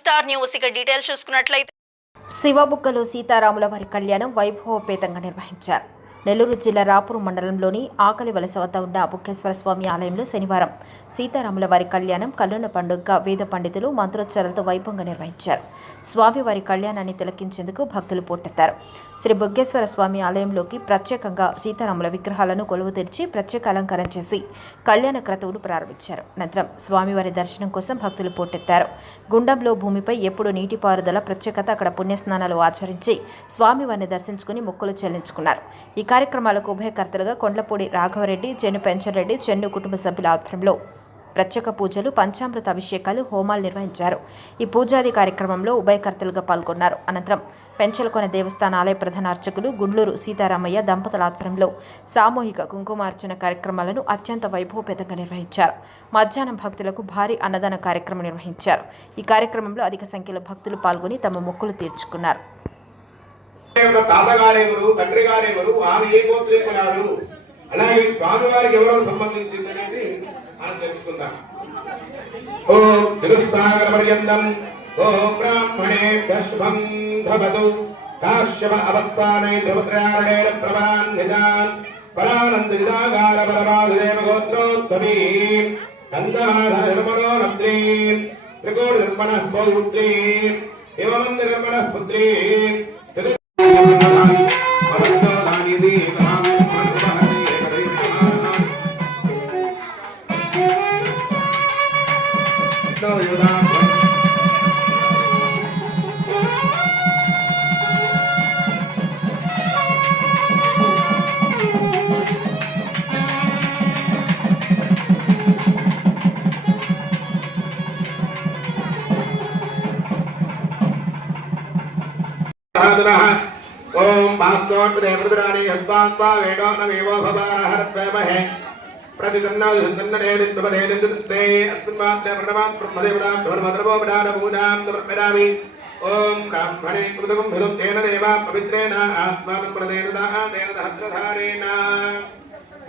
Star news. ఇక details చూసుకున్నట్లయితే శివబుక్కలు సీతారాముల వారి కళ్యాణం వైభవోపేతంగా నిర్వహించారు. నెల్లూరు జిల్లా రాపూర్ మండలంలోని ఆకలి వలస వద్ద ఉన్న బుక్కేశ్వర స్వామి ఆలయంలో శనివారం సీతారాముల వారి కళ్యాణం కల్లున పండుగగా వేద పండితులు మంత్రోచ్చారాలతో వైభవంగా నిర్వహించారు. స్వామివారి కళ్యాణాన్ని తిలకించేందుకు భక్తులు పోటెత్తారు. శ్రీ బొగ్గేశ్వర స్వామి ఆలయంలోకి ప్రత్యేకంగా సీతారాముల విగ్రహాలను కొలువు తెరిచి ప్రత్యేక అలంకారం చేసి కళ్యాణ క్రతువులు ప్రారంభించారు. అనంతరం స్వామివారి దర్శనం కోసం భక్తులు పోటెత్తారు. గుండంలో భూమిపై ఎప్పుడు నీటిపారుదల ప్రత్యేకత అక్కడ పుణ్యస్నానాలు ఆచరించి స్వామివారిని దర్శించుకుని మొక్కులు చెల్లించుకున్నారు. ఈ కార్యక్రమాలకు ఉభయకర్తలుగా కొండ్లపూడి రాఘవరెడ్డి చెన్ను పెంచరెడ్డి చెన్ను కుటుంబ సభ్యుల ఆధ్వర్యంలో ప్రత్యేక పూజలు పంచామృత అభిషేకాలు హోమాలు నిర్వహించారు. ఈ పూజాది కార్యక్రమంలో ఉభయకర్తలుగా పాల్గొన్నారు. అనంతరం పెంచలకొన దేవస్థాన ఆలయ ప్రధాన అర్చకులు గుండ్లూరు సీతారామయ్య దంపతుల ఆధ్వర్యంలో సామూహిక కుంకుమార్చన కార్యక్రమాలను అత్యంత వైభవపేతంగా నిర్వహించారు. మధ్యాహ్నం భక్తులకు భారీ అన్నదాన కార్యక్రమం నిర్వహించారు. ఈ కార్యక్రమంలో అధిక సంఖ్యలో భక్తులు పాల్గొని తమ మొక్కులు తీర్చుకున్నారు. తండ్రి ఆమె ఏ అలాగే స్వామివారికి ఎవరు సంబంధించింది అనేది మనం తెలుసుకుందాం. ఓ తిరుస్సాగర పర్యంతం ఓ బ్రాహ్మణే శుభం భవతు కాశ్యప అవత్సానై ధ్రువత్రయారణేన ప్రభాన్ నిజాన్ పరానంద నిదాగార పరమాధుదేవ గోత్రోత్తమీం కందమాధ నిర్మణో నద్రీం త్రికోణ నిర్మణ పౌత్రీం ఏమంద నిర్మణ పుత్రీం ఓం భాస్కోపదేవృతరాణి యద్వాన్వా వేడో నమేవో భవారహరత్వేమహే प्रतिदन्नादिन्दन्ननेदिन्दपदेदिन्दते अस्मिन् मात्रे प्रणवात् ब्रह्मदेवतां धर्मद्रवो विडानपूजां समर्पयामि ॐ ब्राह्मणे कृतकं भिदं तेन देवा पवित्रेण आत्मानं प्रदेन तेन सहस्रधारेण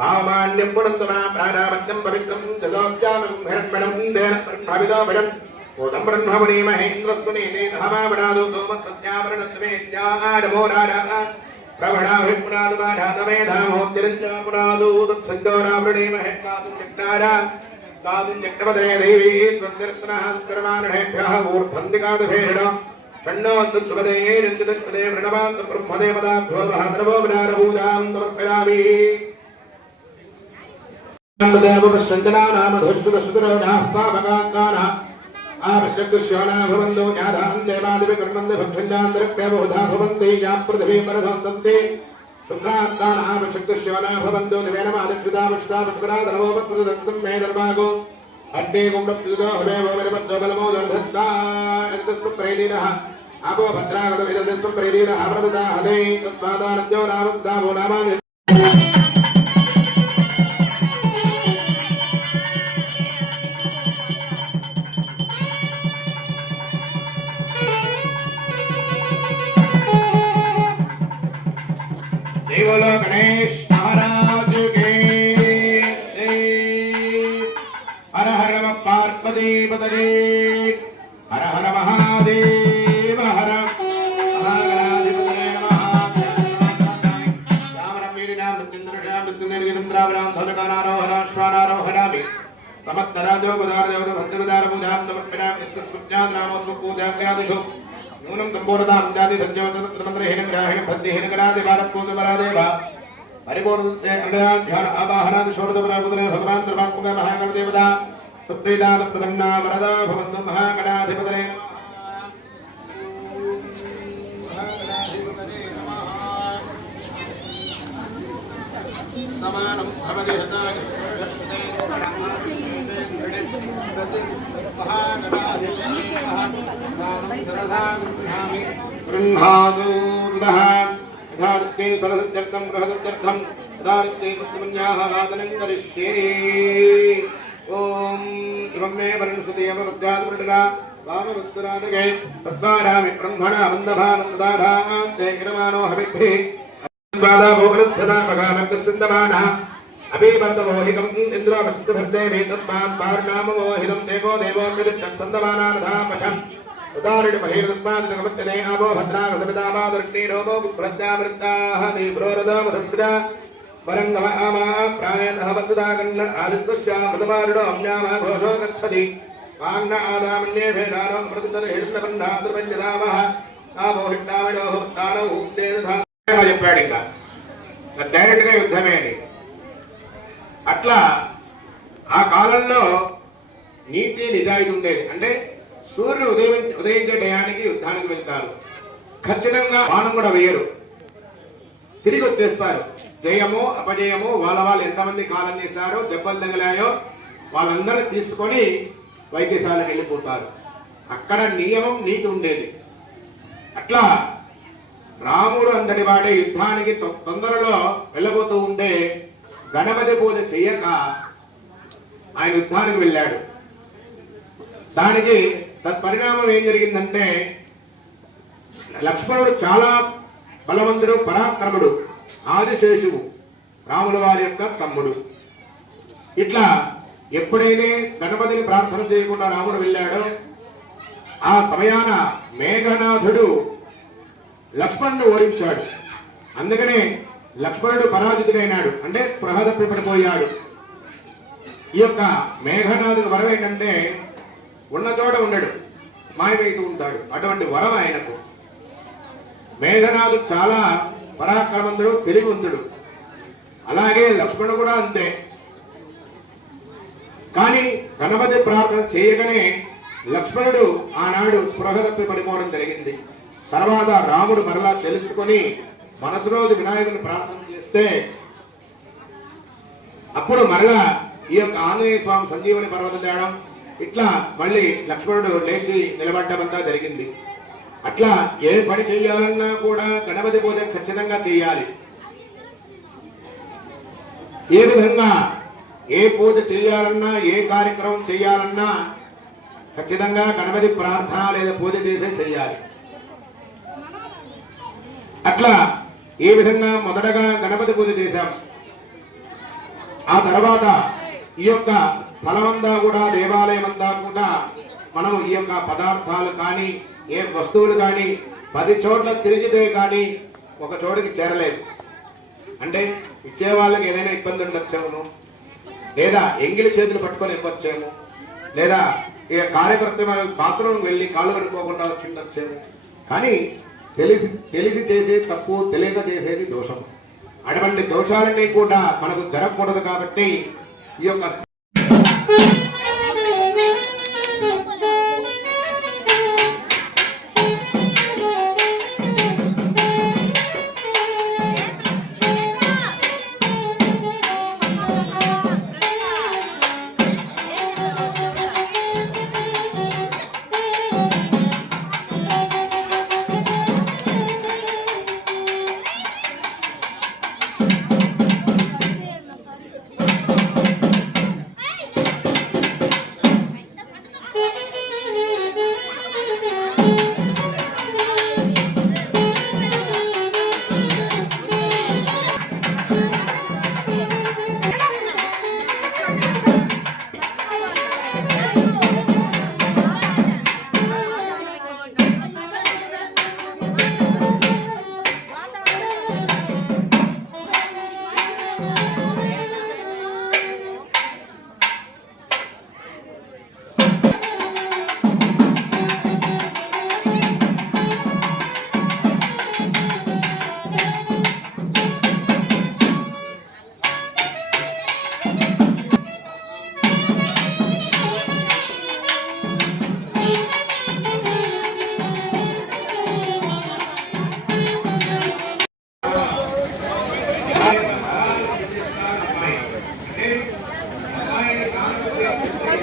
भावमान्यं पुनन्तमा प्राणामत्यं पवित्रं जगोद्यामं हिरण्मणं तेन ब्रह्मविदो भिडम् भूतं ब्रह्मणि महेन्द्रस्वनीते धामावणादो गोमत्सत्यावरणत्वेत्यानमो राडा प्रवणाभिपुनादमाढातमेधामोद्यरञ्चापुनादूतत्सञ्जोरावृणीमहे कातुं जग्नारा कातुं जग्नपदने दैवी त्वद्दर्शनः कर्माणेभ्यः ऊर्ध्वन्दिकादभेरिण षण्णो तत्त्वपदये रञ्जतत्पदे प्रणवान्त ब्रह्मदेवताभ्यो महाद्रवो विनारभूतां समर्पयामि देवपश्चञ्जना नाम धुष्टुकशुकरो नाः पापकान्तानः ആവൃത്തക്ഷോണാഭവന്തോ യാഥാം ദേവാദിവി കർമ്മന്ത ഭക്ഷണ്യാന്തരക്രേബോധാ ഭവന്തി യാ പൃഥിവീ പരധന്തേ ശുദ്ധാത്മാൻ ആവശക്തക്ഷോണാ ഭവന്തോ നിവേനമാദിക്ഷുതാമക്ഷുതാമക്ഷുരാധനോപത്പ്രദത്തം മേ ദർഭാഗോ അഗ്നേ കുംഭപ്സുതോ ഹൃദയോ വനപദ്ധോ ബലമോ ദർഭത്താ എന്തസ്തു പ്രേതീനഃ അപോ ഭദ്രാഗതോ ഇതസ്തു പ്രേതീനഃ അമൃതാ ഹദേ തത്വാദാനജ്ഞോ നാമത്താ ഭൂനാമാൻ भद्रपदारपूजां समर्पिणां यस्य स्मृत्यात् रामोत्मपूजाभ्यादिषु नूनं तम्बोरदां जाति धन्यवतमन्त्रहेण ग्राहेण भद्देहेण गणादि भारतपूजपरादेव परिपूर्णते अण्डयाध्यान आवाहनादि षोडशपरापुत्रे भगवान् त्रिपात्मक महागणदेवता सुप्रीदात प्रदन्ना वरदा भवन्तु महागणाधिपतरे समानं भवति हताय गृह्णादूर्दः यथार्थे सरसत्यर्थं गृहसत्यर्थं यथार्थे सत्यमन्याः वादनं करिष्ये ॐ इमं मे वरुणसुतेव विद्याद्वृडा वामवत्सरानगे तद्वारामि ब्रह्मणा वन्दभानन्ददाढान्ते गिरमाणो हविभिः बाधाभोगरुद्धनामगानन्दसिन्दमानः अभिबन्धमोहितम् इन्द्रावस्तुभर्देवी అభివర్తమోహికం ఇంద్రోపశుభృద్దేమేతత్మార్ణామోహితం దేవో దేవోన్విదిష్టం సందమానానధామశం ఉదారిణ మహిరతత్మాదితకమచ్చనే ఆమో భద్రామసమితామాదుర్ణీరోమో ప్రజ్ఞావృత్తాః దీప్రోరదోమధృగ్రా వరంగమ ఆమా ప్రాణేనః బంధుదాగన్న ఆదిత్యశ్యా మృతమారుడో అమ్యామా ఘోషో గచ్చతి ఆంగ ఆదామన్యే భేదానో మృతదర్హిర్ణపన్నాదృపంజదామః ఆమోహిట్టామిడోహ తానౌ చెప్పాడు ఇంకా. డైరెక్ట్గా యుద్ధమే అట్లా ఆ కాలంలో నీతి నిజాయితీ ఉండేది. అంటే సూర్యుడు ఉదయం ఉదయించే టయానికి యుద్ధానికి వెళ్తారు. ఖచ్చితంగా బాణం కూడా వేయరు. తిరిగి వచ్చేస్తారు. జయము అపజయము వాళ్ళ వాళ్ళు ఎంతమంది కాలం చేశారో దెబ్బలు తగిలాయో వాళ్ళందరినీ తీసుకొని వైద్యశాలకు వెళ్ళిపోతారు. అక్కడ నియమం నీతి ఉండేది. అట్లా రాముడు అందరి వాడే యుద్ధానికి తొందరలో వెళ్ళబోతూ ఉండే గణపతి పూజ చెయ్యక ఆయన యుద్ధానికి వెళ్ళాడు. దానికి తత్పరిణామం ఏం జరిగిందంటే లక్ష్మణుడు చాలా బలవంతుడు పరాక్రముడు ఆదిశేషువు రాముల వారి యొక్క తమ్ముడు. ఇట్లా ఎప్పుడైతే గణపతిని ప్రార్థన చేయకుండా రాముడు వెళ్ళాడో ఆ సమయాన మేఘనాథుడు లక్ష్మణుడు ఓడించాడు. అందుకనే లక్ష్మణుడు పరాజితుడైనాడు. అంటే స్పృహ తప్పిపడిపోయాడు ఈ యొక్క మేఘనాథుని వరం ఏంటంటే ఉన్న చోట ఉండడు. మాయమైతూ ఉంటాడు. అటువంటి వరం ఆయనకు. మేఘనాథుడు చాలా పరాక్రమంతుడు తెలివివంతుడు. అలాగే లక్ష్మణుడు కూడా అంతే. కానీ గణపతి ప్రార్థన చేయగానే లక్ష్మణుడు ఆనాడు స్పృహ తప్పి పడిపోవడం జరిగింది. తర్వాత రాముడు మరలా తెలుసుకొని మనసు రోజు వినాయకుని ప్రార్థన చేస్తే అప్పుడు మరలా ఈ యొక్క ఆంజనేయ స్వామి సంజీవుని పర్వతం తేవడం ఇట్లా మళ్ళీ లక్ష్మణుడు లేచి నిలబడ్డమంతా జరిగింది. అట్లా ఏ పని చేయాలన్నా కూడా గణపతి పూజ ఖచ్చితంగా చేయాలి ఏ విధంగా ఏ పూజ చేయాలన్నా ఏ కార్యక్రమం చేయాలన్నా ఖచ్చితంగా గణపతి ప్రార్థన లేదా పూజ చేసే చేయాలి అట్లా ఏ విధంగా మొదటగా గణపతి పూజ చేశాం? ఆ తర్వాత ఈ యొక్క స్థలమంతా కూడా దేవాలయం అంతా కూడా మనం ఈ యొక్క పదార్థాలు కానీ ఏ వస్తువులు కానీ పది చోట్ల తిరిగితే కానీ ఒక చోటికి చేరలేదు. అంటే ఇచ్చే వాళ్ళకి ఏదైనా ఇబ్బంది ఉండొచ్చేమో? లేదా ఎంగిలి చేతులు పట్టుకొని ఇవ్వచ్చేమో? లేదా ఇక కార్యకర్త మనం బాత్రూమ్ వెళ్ళి కాళ్ళు కడుక్కోకుండా వచ్చి ఉండొచ్చేమో? కానీ తెలిసి తెలిసి చేసే తప్పు తెలియక చేసేది దోషం. అటువంటి దోషాలన్నీ కూడా మనకు జరగకూడదు కాబట్టి ఈ యొక్క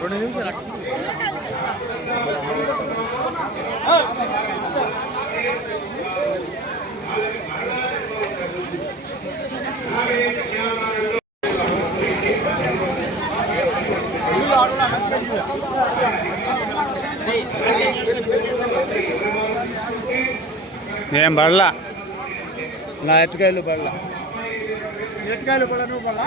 రెండు నిమిషాలు ఏం పడలా నా ఎత్తుకాయలు పడలా ఎట్టుకాయలు కూడా నువ్వు పడా